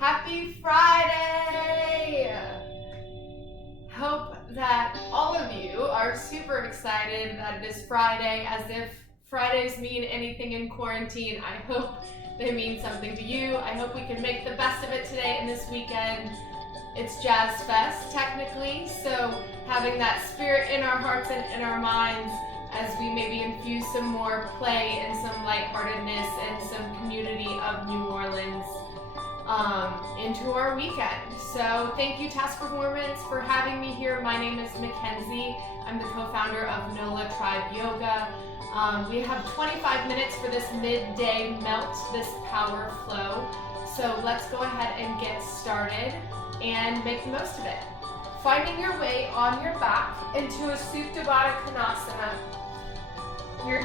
Happy Friday! Hope that all of you are super excited that it is Friday, as if Fridays mean anything in quarantine. I hope they mean something to you. I hope we can make the best of it today and this weekend. It's Jazz Fest, technically, so having that spirit in our hearts and in our minds as we maybe infuse some more play and some lightheartedness and some community of New Orleans into our weekend. So thank you, Tasc Performance, for having me here. My name is Mackenzie. I'm the co-founder of NOLA Tribe Yoga. We have 25 minutes for this midday melt, this power flow. So let's go ahead and get started and make the most of it. Finding your way on your back into a Supta Baddha Konasana. Your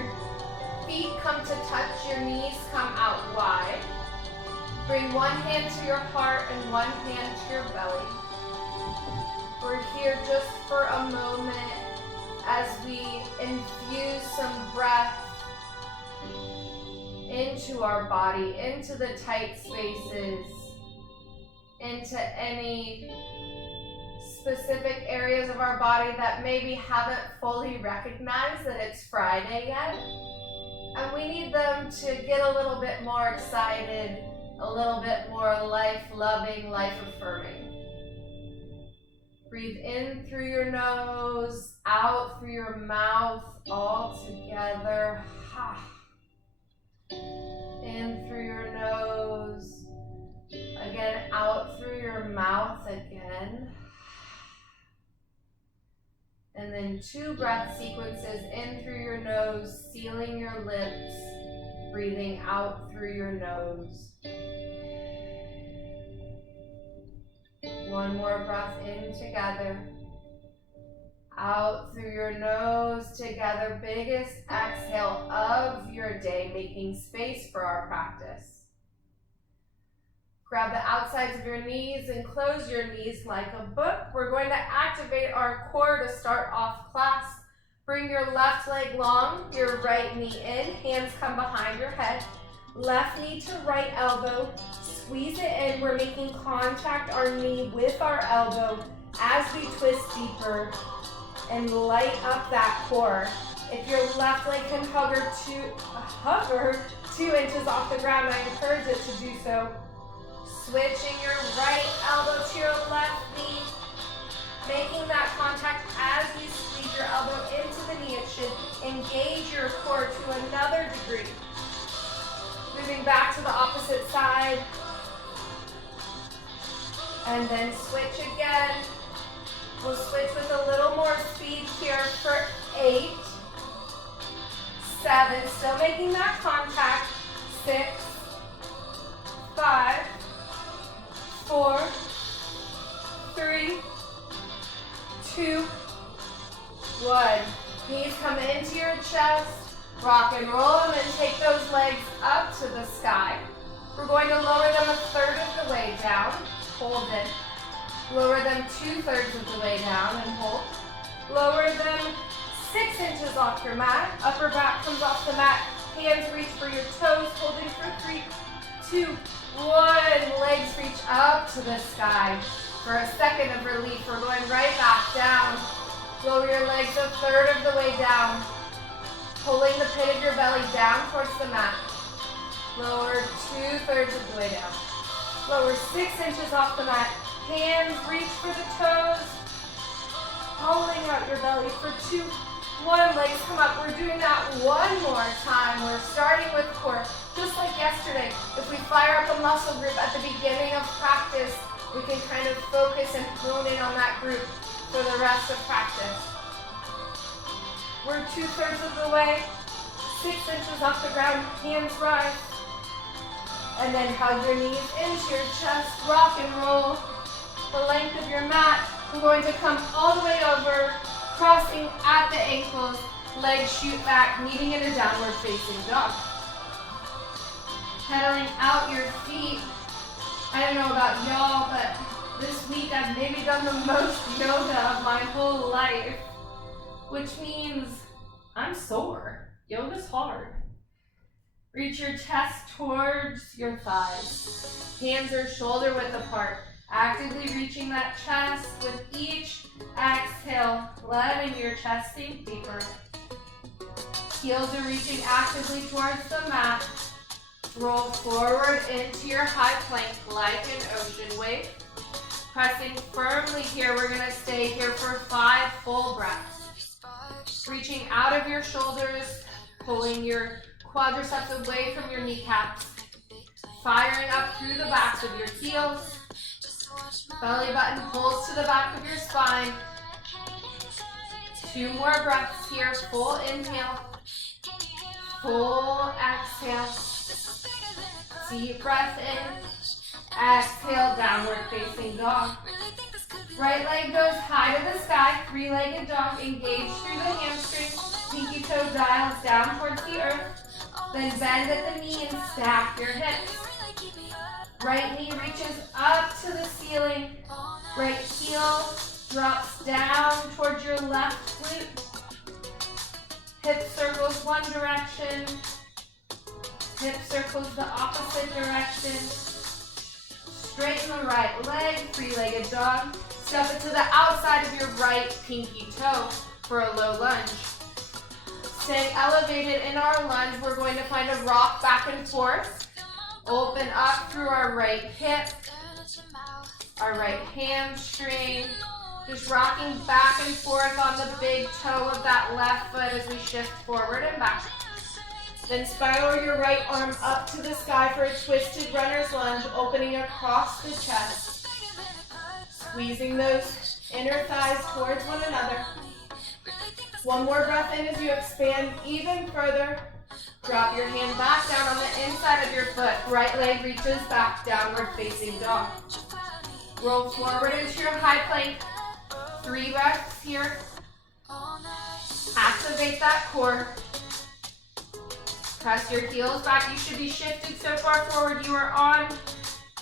feet come to touch, your knees come out wide. Bring one hand to your heart and one hand to your belly. We're here just for a moment as we infuse some breath into our body, into the tight spaces, into any specific areas of our body that maybe haven't fully recognized that it's Friday yet. And we need them to get a little bit more excited, a little bit more life-loving, life-affirming. Breathe in through your nose, out through your mouth, all together. In through your nose, again, out through your mouth again. And then 2 breath sequences, in through your nose, sealing your lips, breathing out through your nose. 1 more breath in together. Out through your nose together. Biggest exhale of your day, making space for our practice. Grab the outsides of your knees and close your knees like a book. We're going to activate our core to start off class. Bring your left leg long, your right knee in. Hands come behind your head. Left knee to right elbow. Squeeze it in. We're making contact, our knee with our elbow as we twist deeper and light up that core. If your left leg can hover 2 inches off the ground, I encourage it to do so. Switching your right elbow to your left knee, making that contact as you squeeze your elbow into the knee. It should engage your core to another degree. Moving back to the opposite side. And then switch again. We'll switch with a little more speed here for 8, 7, still making that contact. 6, 5, 4, 3, 2, 1. Knees come into your chest. Rock and roll them and take those legs up to the sky. We're going to lower them 1/3 of the way down. Hold it. Lower them 2/3 of the way down and hold. Lower them 6 inches off your mat. Upper back comes off the mat. Hands reach for your toes. Holding for 3, 2, 1. Legs reach up to the sky. For a second of relief, we're going right back down. Lower your legs 1/3 of the way down. Pulling the pit of your belly down towards the mat. Lower 2/3 of the way down. Lower 6 inches off the mat. Hands reach for the toes. Pulling out your belly for 2, 1. Legs come up. We're doing that 1 more time. We're starting with core. Just like yesterday, if we fire up a muscle group at the beginning of practice, we can kind of focus and hone in on that group for the rest of practice. We're 2/3 of the way, 6 inches off the ground, hands rise. And then hug your knees into your chest, rock and roll the length of your mat. We're going to come all the way over, crossing at the ankles, legs shoot back, meeting in a downward facing dog. Pedaling out your feet. I don't know about y'all, but this week I've maybe done the most yoga of my whole life, which means I'm sore. Yoga's hard. Reach your chest towards your thighs. Hands are shoulder width apart. Actively reaching that chest with each exhale, letting your chest sink deeper. Heels are reaching actively towards the mat. Roll forward into your high plank like an ocean wave. Pressing firmly here, we're gonna stay here for 5 full breaths. Reaching out of your shoulders, pulling your quadriceps away from your kneecaps. Firing up through the backs of your heels. Belly button pulls to the back of your spine. 2 more breaths here, full inhale. Full exhale. Deep breath in. Exhale, downward facing dog. Right leg goes high to the sky, 3-legged dog. Engage through the hamstring. Pinky toe dials down towards the earth. Then bend at the knee and stack your hips. Right knee reaches up to the ceiling. Right heel drops down towards your left glute. Hip circles one direction. Hip circles the opposite direction. Straighten the right leg, 3-legged dog. Step it to the outside of your right pinky toe for a low lunge. Staying elevated in our lunge, we're going to find a rock back and forth. Open up through our right hip, our right hamstring. Just rocking back and forth on the big toe of that left foot as we shift forward and back. Then spiral your right arm up to the sky for a twisted runner's lunge, opening across the chest. Squeezing those inner thighs towards one another. 1 more breath in as you expand even further. Drop your hand back down on the inside of your foot. Right leg reaches back, downward facing dog. Roll forward into your high plank. 3 breaths here. Activate that core. Press your heels back. You should be shifted so far forward you are on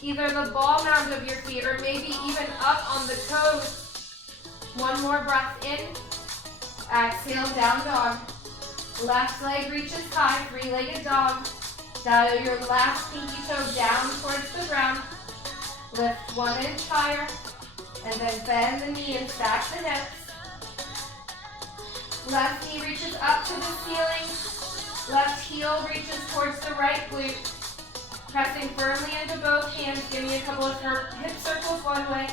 either the ball mound of your feet or maybe even up on the toes. 1 more breath in. Exhale, down dog. Left leg reaches high, 3-legged dog. Dial your left pinky toe down towards the ground. Lift 1 inch higher. And then bend the knee and stack the hips. Left knee reaches up to the ceiling. Left heel reaches towards the right glute. Pressing firmly into both hands. Give me a couple of hip circles one way.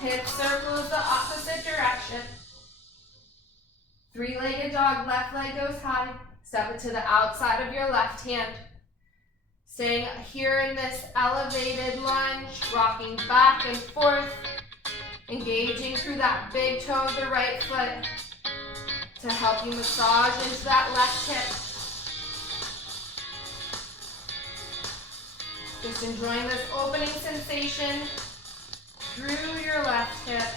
Hip circles the opposite direction. 3-legged dog, left leg goes high. Step it to the outside of your left hand. Staying here in this elevated lunge, rocking back and forth, engaging through that big toe of the right foot to help you massage into that left hip. Just enjoying this opening sensation through your left hip,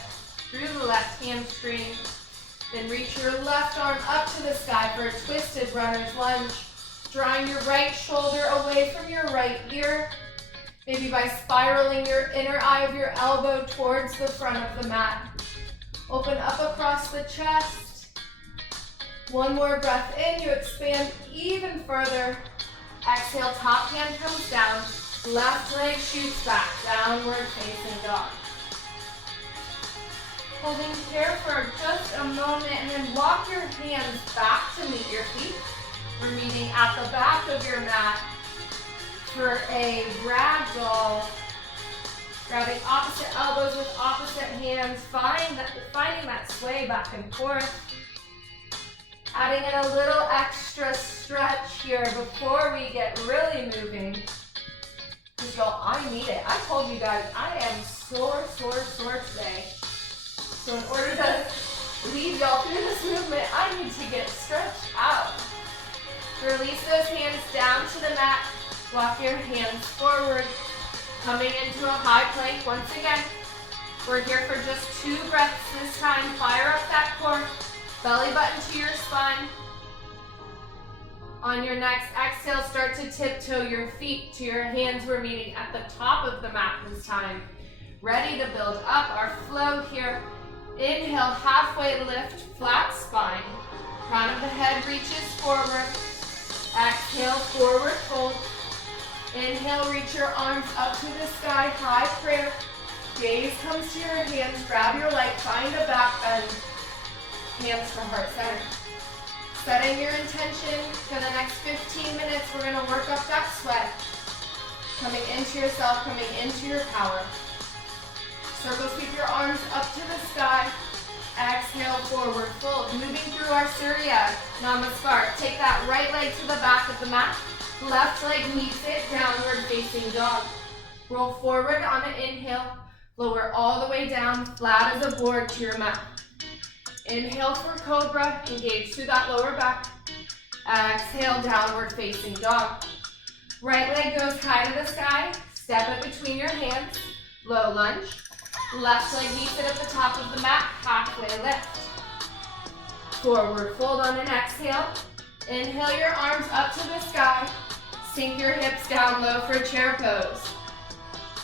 through the left hamstring. Then reach your left arm up to the sky for a twisted runner's lunge. Drawing your right shoulder away from your right ear. Maybe by spiraling your inner eye of your elbow towards the front of the mat. Open up across the chest. 1 more breath in, you expand even further. Exhale, top hand comes down. Left leg shoots back, downward facing dog. Holding here for just a moment and then walk your hands back to meet your feet. We're meeting at the back of your mat for a ragdoll. Grabbing opposite elbows with opposite hands, finding that sway back and forth. Adding in a little extra stretch here before we get really moving. Because y'all, I need it. I told you guys, I am sore today. So in order to lead y'all through this movement, I need to get stretched out. Release those hands down to the mat. Walk your hands forward. Coming into a high plank once again. We're here for just 2 breaths this time. Fire up that core. Belly button to your spine. On your next exhale, start to tiptoe your feet to your hands. We're meeting at the top of the mat this time. Ready to build up our flow here. Inhale, halfway lift, flat spine. Crown of the head reaches forward. Exhale, forward fold. Inhale, reach your arms up to the sky, high prayer. Gaze comes to your hands, grab your light, find a back bend. Hands to heart center. Setting your intention for the next 15 minutes, we're gonna work up that sweat. Coming into yourself, coming into your power. Circle sweep your arms up to the sky. Exhale, forward fold. Moving through our Surya Namaskar. Take that right leg to the back of the mat. Left leg meets it, downward facing dog. Roll forward on an inhale. Lower all the way down, flat as a board to your mat. Inhale for cobra, engage through that lower back. Exhale, downward facing dog. Right leg goes high to the sky, step it between your hands, low lunge. Left leg meets it at the top of the mat, halfway lift. Forward fold on an exhale. Inhale your arms up to the sky. Sink your hips down low for chair pose.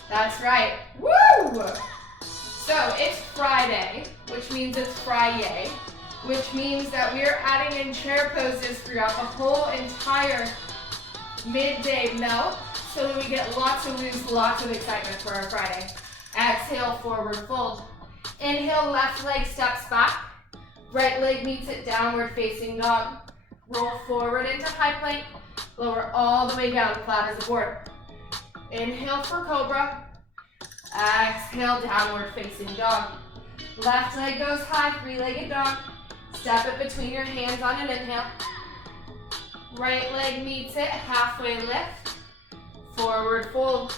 That's right. Woo! So it's Friday, which means it's Friday, which means that we are adding in chair poses throughout the whole entire midday melt so that we get lots of loose, lots of excitement for our Friday. Exhale, forward fold. Inhale, left leg steps back. Right leg meets it, downward facing dog. Roll forward into high plank. Lower all the way down, flat as a board. Inhale for cobra. Exhale, downward facing dog. Left leg goes high, three-legged dog. Step it between your hands on an inhale. Right leg meets it, halfway lift. Forward fold.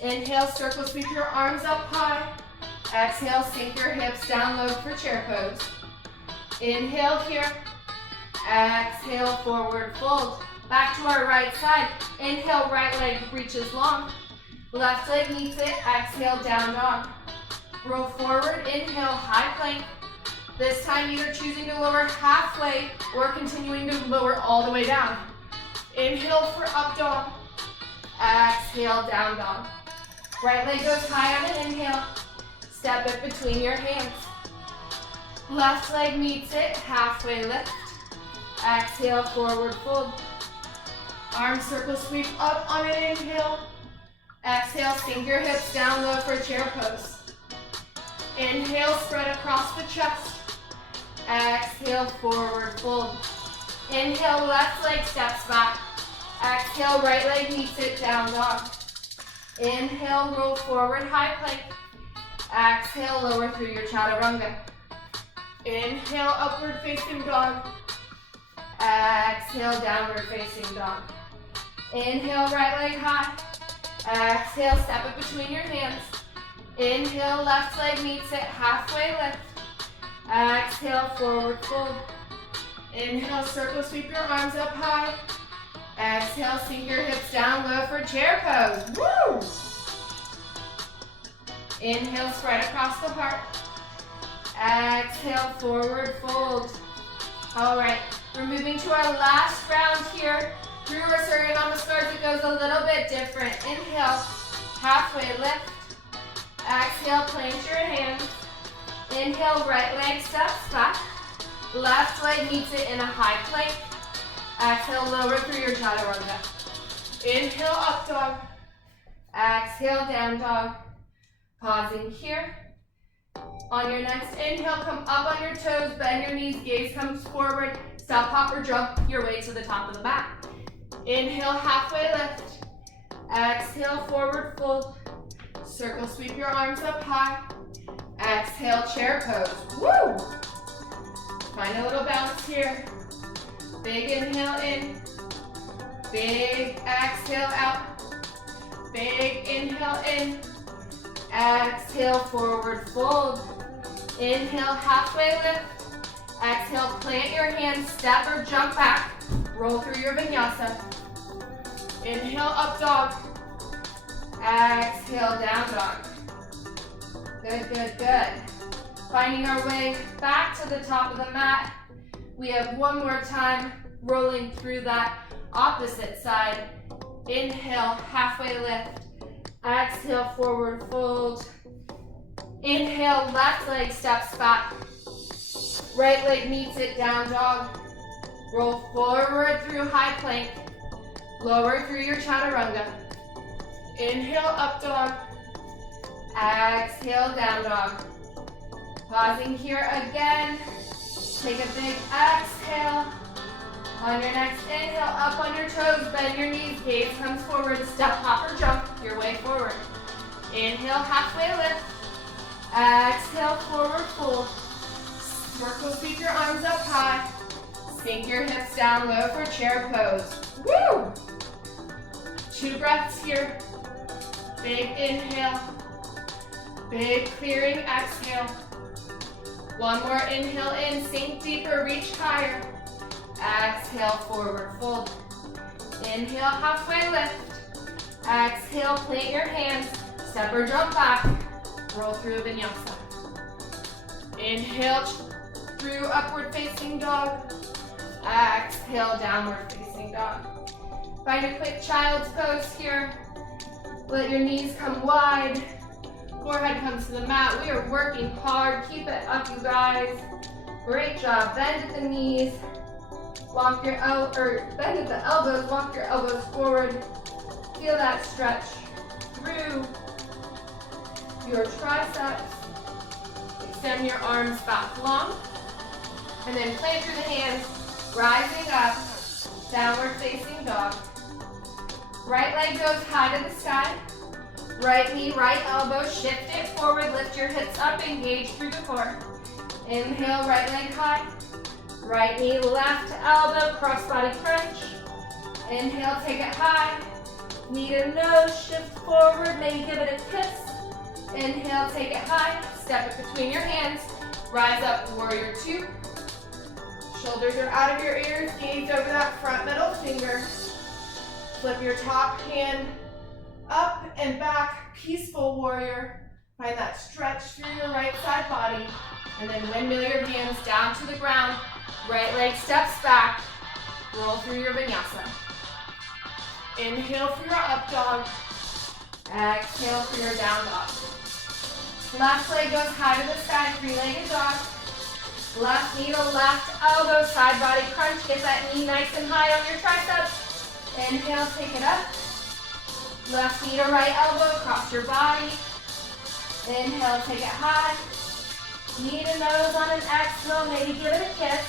Inhale, circle sweep your arms up high. Exhale, sink your hips down low for chair pose. Inhale here. Exhale, forward fold. Back to our right side. Inhale, right leg reaches long. Left leg meets it. Exhale, down dog. Roll forward. Inhale, high plank. This time either choosing to lower halfway or continuing to lower all the way down. Inhale for up dog. Exhale, down dog. Right leg goes high on an inhale. Step it between your hands. Left leg meets it, halfway lift. Exhale, forward fold. Arm circle sweep up on an inhale. Exhale, sink your hips down low for chair pose. Inhale, spread across the chest. Exhale, forward fold. Inhale, left leg steps back. Exhale, right leg meets it, down dog. Inhale, roll forward, high plank. Exhale, lower through your chaturanga. Inhale, upward facing dog. Exhale, downward facing dog. Inhale, right leg high. Exhale, step it between your hands. Inhale, left leg meets it, halfway lift. Exhale, forward fold. Inhale, circle sweep your arms up high. Exhale, sink your hips down low for chair pose. Woo! Inhale, spread across the heart. Exhale, forward fold. All right, we're moving to our last round here. Through our Surya Namaskars, it goes a little bit different. Inhale, halfway lift. Exhale, plant your hands. Inhale, right leg steps back. Left leg meets it in a high plank. Exhale, lower through your chaturanga. Inhale, up dog. Exhale, down dog. Pausing here. On your next inhale, come up on your toes, bend your knees, gaze comes forward. Stop, hop, or jump your way to the top of the mat. Inhale, halfway lift. Exhale, forward fold. Circle sweep your arms up high. Exhale, chair pose. Woo! Find a little bounce here. Big inhale in. Big exhale out. Big inhale in. Exhale, forward fold. Inhale, halfway lift. Exhale, plant your hands, step or jump back. Roll through your vinyasa. Inhale, up dog. Exhale, down dog. Good, good, good. Finding our way back to the top of the mat. We have one more time, rolling through that opposite side. Inhale, halfway lift. Exhale, forward fold. Inhale, left leg steps back. Right leg meets it, down dog. Roll forward through high plank. Lower through your chaturanga. Inhale, up dog. Exhale, down dog. Pausing here again. Take a big exhale. On your next inhale, up on your toes, bend your knees, gaze comes forward, step, hop, or jump your way forward. Inhale, halfway lift. Exhale, forward fold. Circle, sweep your arms up high. Sink your hips down low for chair pose. Woo! 2 breaths here. Big inhale. Big clearing exhale. 1 more inhale in, sink deeper, reach higher. Exhale, forward fold. Inhale, halfway lift. Exhale, plant your hands. Step or jump back. Roll through vinyasa. Inhale through upward facing dog. Exhale, downward facing dog. Find a quick child's pose here. Let your knees come wide. Forehead comes to the mat. We are working hard. Keep it up, you guys. Great job. Bend at the knees. Bend at the elbows. Walk your elbows forward. Feel that stretch through your triceps. Extend your arms back long. And then plant through the hands. Rising up. Downward facing dog. Right leg goes high to the sky. Right knee, right elbow, shift it forward, lift your hips up, engage through the core. Inhale, right leg high. Right knee, left elbow, cross body crunch. Inhale, take it high. Knee to nose, shift forward, maybe give it a kiss. Inhale, take it high. Step it between your hands. Rise up, warrior 2. Shoulders are out of your ears, gaze over that front middle finger. Flip your top hand up and back, peaceful warrior. Find that stretch through your right side body. And then windmill your hands down to the ground. Right leg steps back. Roll through your vinyasa. Inhale for your up dog. Exhale for your down dog. Left leg goes high to the sky, 3-legged dog. Left knee to left elbow, side body crunch. Get that knee nice and high on your triceps. Inhale, take it up. Left knee to right elbow, across your body. Inhale, take it high. Knee to nose on an exhale, maybe give it a kiss.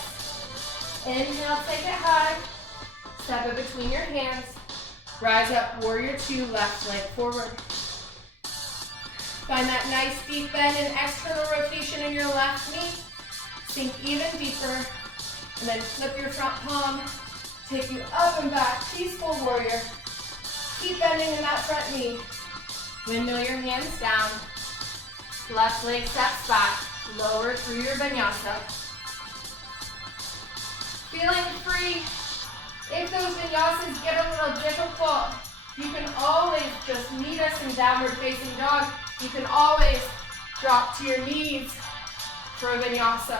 Inhale, take it high. Step it between your hands. Rise up, warrior 2, left leg forward. Find that nice deep bend and external rotation in your left knee. Sink even deeper. And then flip your front palm. Take you up and back, peaceful warrior. Keep bending in that front knee. Windmill your hands down. Left leg steps back. Lower through your vinyasa. Feeling free. If those vinyasas get a little difficult, you can always just meet us in downward facing dog. You can always drop to your knees for a vinyasa.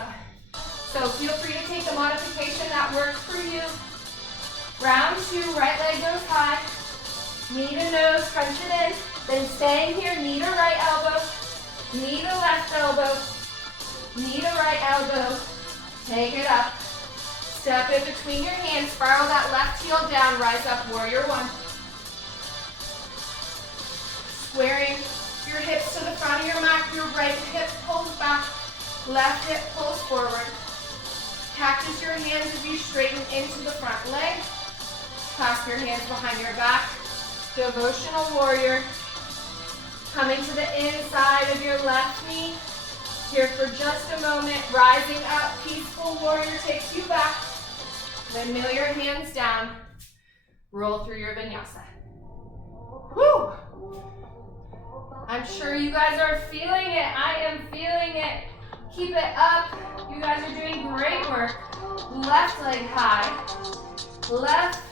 So feel free to take the modification that works for you. Round 2, right leg goes high. Knee to nose, crunch it in. Then staying here, knee to right elbow, knee to left elbow, knee to right elbow. Take it up. Step in between your hands, spiral that left heel down, rise up, warrior 1. Squaring your hips to the front of your mat, your right hip pulls back, left hip pulls forward. Cactus your hands as you straighten into the front leg. Clasp your hands behind your back. Devotional warrior. Coming to the inside of your left knee. Here for just a moment, rising up, peaceful warrior takes you back. Windmill your hands down. Roll through your vinyasa. Woo! I'm sure you guys are feeling it. I am feeling it. Keep it up. You guys are doing great work. Left leg high. Left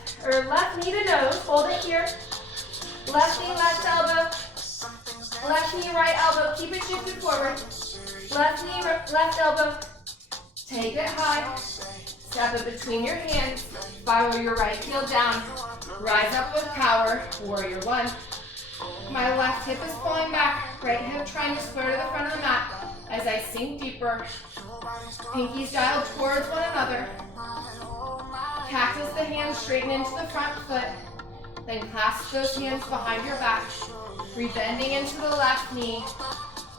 knee to nose. Hold it here. Left knee, left elbow. Left knee, right elbow. Keep it shifted forward. Left knee, left elbow. Take it high. Step it between your hands. Spiral your right heel down. Rise up with power. Warrior 1. My left hip is pulling back. Right hip trying to square to the front of the mat. As I sink deeper. Pinkies dialed towards one another. Cactus the hands, straighten into the front foot. Then clasp those hands behind your back. Rebending into the left knee.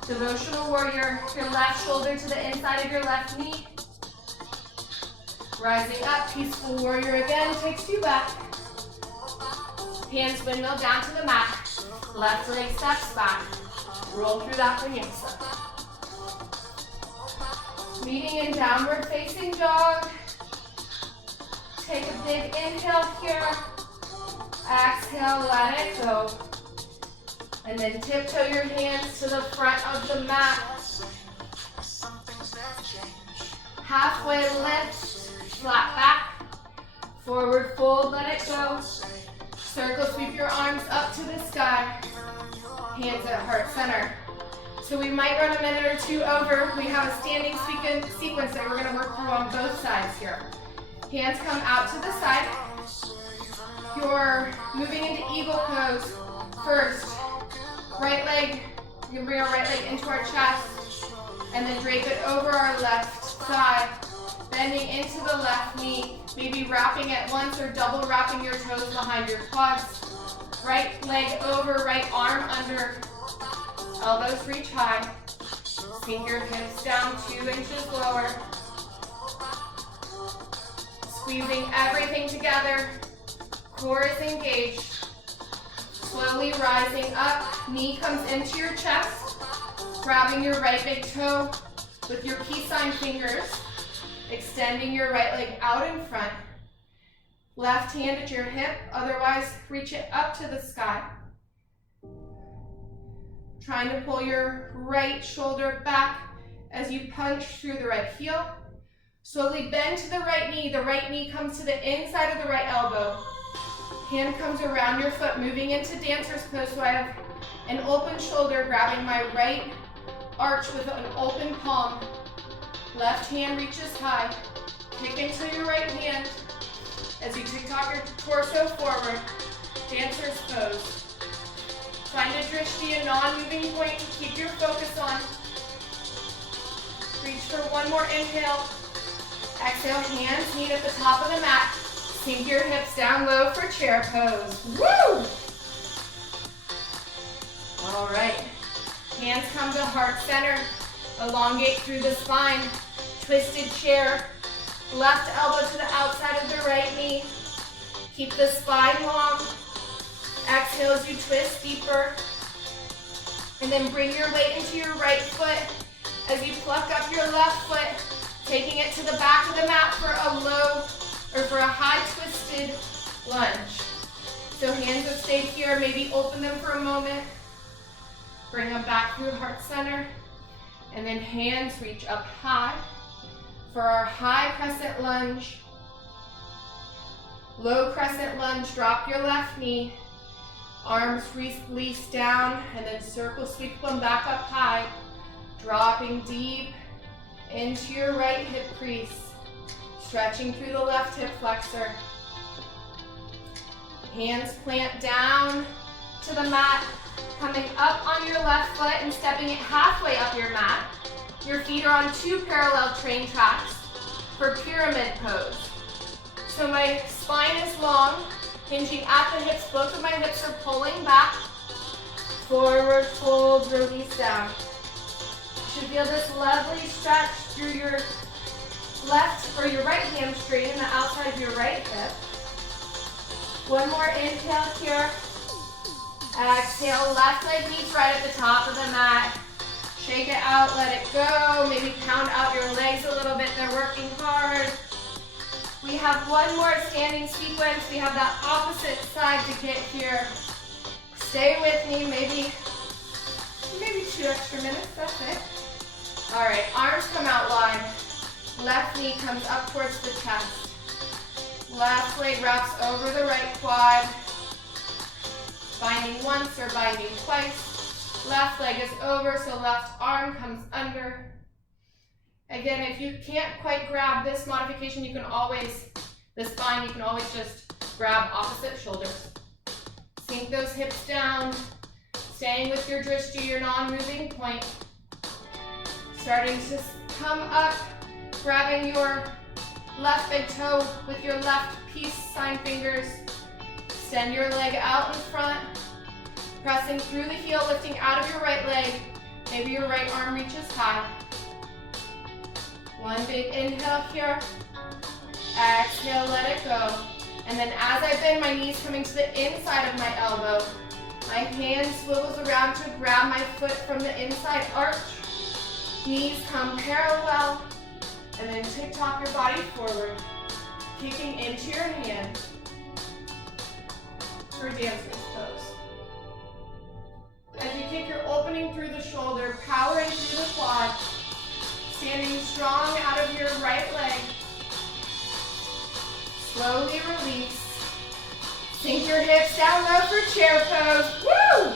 Devotional warrior, your left shoulder to the inside of your left knee. Rising up, peaceful warrior again, takes you back. Hands windmill down to the mat. Left leg steps back. Roll through that vinyasa. Meeting in downward facing dog. Take a big inhale here. Exhale, let it go. And then tiptoe your hands to the front of the mat. Halfway lift, flat back. Forward fold, let it go. Circle, sweep your arms up to the sky. Hands at heart center. So we might run a minute or two over. We have a standing sequence that we're going to work through on both sides here. Hands come out to the side. You're moving into eagle pose first. Right leg, you can bring our right leg into our chest and then drape it over our left side. Bending into the left knee, maybe wrapping it once or double wrapping your toes behind your quads. Right leg over, right arm under. Elbows reach high. Sink your hips down 2 inches lower. Squeezing everything together. Core is engaged. Slowly rising up. Knee comes into your chest. Grabbing your right big toe with your peace sign fingers. Extending your right leg out in front. Left hand at your hip, otherwise reach it up to the sky. Trying to pull your right shoulder back as you punch through the right heel. Slowly bend to the right knee comes to the inside of the right elbow. Hand comes around your foot, moving into dancer's pose, so I have an open shoulder, grabbing my right arch with an open palm. Left hand reaches high. Kick into your right hand as you tick-tock your torso forward. Dancer's pose. Find a drishti, a non-moving point to keep your focus on. Reach for one more inhale. Exhale, hands meet at the top of the mat. Sink your hips down low for chair pose. Woo! All right. Hands come to heart center. Elongate through the spine. Twisted chair. Left elbow to the outside of the right knee. Keep the spine long. Exhale as you twist deeper. And then bring your weight into your right foot as you pluck up your left foot, taking it to the back of the mat for a low or for a high twisted lunge. So hands have stayed here, maybe open them for a moment. Bring them back through heart center. And then hands reach up high for our high crescent lunge. Low crescent lunge, drop your left knee. Arms release down and then circle sweep them back up high. Dropping deep into your right hip crease. Stretching through the left hip flexor. Hands plant down to the mat. Coming up on your left foot and stepping it halfway up your mat. Your feet are on 2 parallel train tracks for pyramid pose. So my spine is long, hinging at the hips. Both of my hips are pulling back. Forward fold, release down. You should feel this lovely stretch through your left or your right hamstring and the outside of your right hip. One more inhale here. Exhale, left leg meets right at the top of the mat. Shake it out, let it go. Maybe pound out your legs a little bit. They're working hard. We have one more standing sequence. We have that opposite side to get here. Stay with me, maybe 2 extra minutes, that's it. All right, arms come out wide. Left knee comes up towards the chest. Left leg wraps over the right quad. Binding once or binding twice. Left leg is over, so left arm comes under. Again, if you can't quite grab this modification, you can always just grab opposite shoulders. Sink those hips down, staying with your drishti, your non-moving point. Starting to come up, grabbing your left big toe with your left peace sign fingers. Extend your leg out in front, pressing through the heel, lifting out of your right leg. Maybe your right arm reaches high. One big inhale here. Exhale, let it go. And then as I bend, my knees coming to the inside of my elbow. My hand swivels around to grab my foot from the inside arch. Knees come parallel. And then tick-tock your body forward, kicking into your hand for dancer's pose. As you kick, you're opening through the shoulder, powering through the quad, standing strong out of your right leg. Slowly release. Sink your hips down low for chair pose. Woo!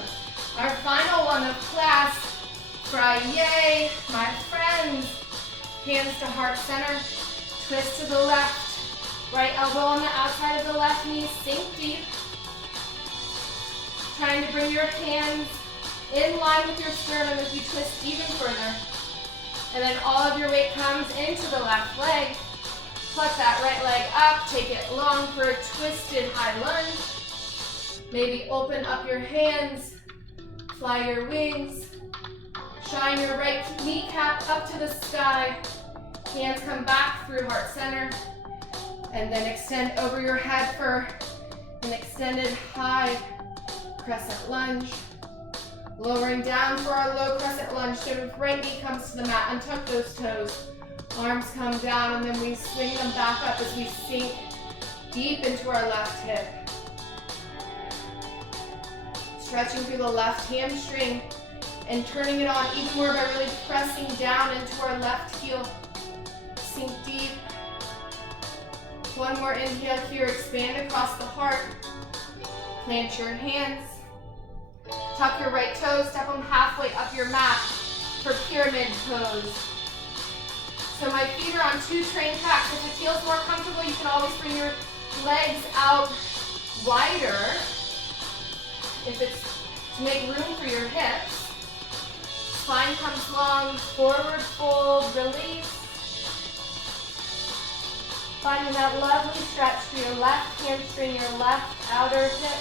Our final one of class. Yay, my friends. Hands to heart center. Twist to the left. Right elbow on the outside of the left knee. Sink deep. Trying to bring your hands in line with your sternum as you twist even further. And then all of your weight comes into the left leg. Flex that right leg up, take it long for a twisted high lunge. Maybe open up your hands, fly your wings. Shine your right kneecap up to the sky. Hands come back through heart center. And then extend over your head for an extended high crescent lunge. Lowering down for our low crescent lunge. So right knee comes to the mat, untuck those toes. Arms come down and then we swing them back up as we sink deep into our left hip. Stretching through the left hamstring and turning it on even more by really pressing down into our left heel. Sink deep. One more inhale here, expand across the heart. Plant your hands. Tuck your right toes, step them halfway up your mat for pyramid pose. So my feet are on 2 train tracks. If it feels more comfortable, you can always bring your legs out wider. If it's to make room for your hips. Spine comes long, forward fold, release. Finding that lovely stretch through your left hamstring, your left outer hip.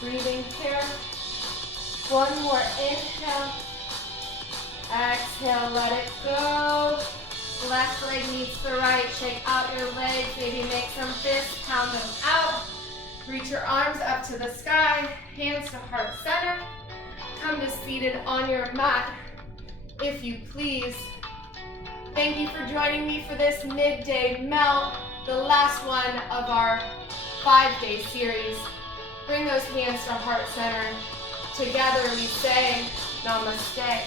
Breathing here. One more inhale. Exhale, let it go. Left leg meets the right. Shake out your legs. Maybe make some fists. Pound them out. Reach your arms up to the sky. Hands to heart center. Come to seated on your mat, if you please. Thank you for joining me for this midday melt, the last one of our 5-day series. Bring those hands to heart center. Together we say namaste.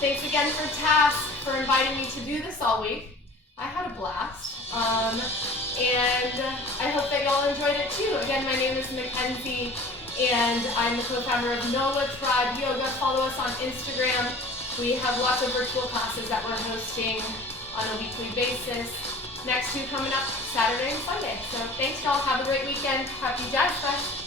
Thanks again for Tasc for inviting me to do this all week. I had a blast. And I hope that y'all enjoyed it too. Again, my name is Mackenzie, and I'm the co-founder of NOLA Tribe Yoga. Follow us on Instagram. We have lots of virtual classes that we're hosting on a weekly basis. Next 2 coming up Saturday and Sunday. So thanks y'all. Have a great weekend. Happy Jazz Fest.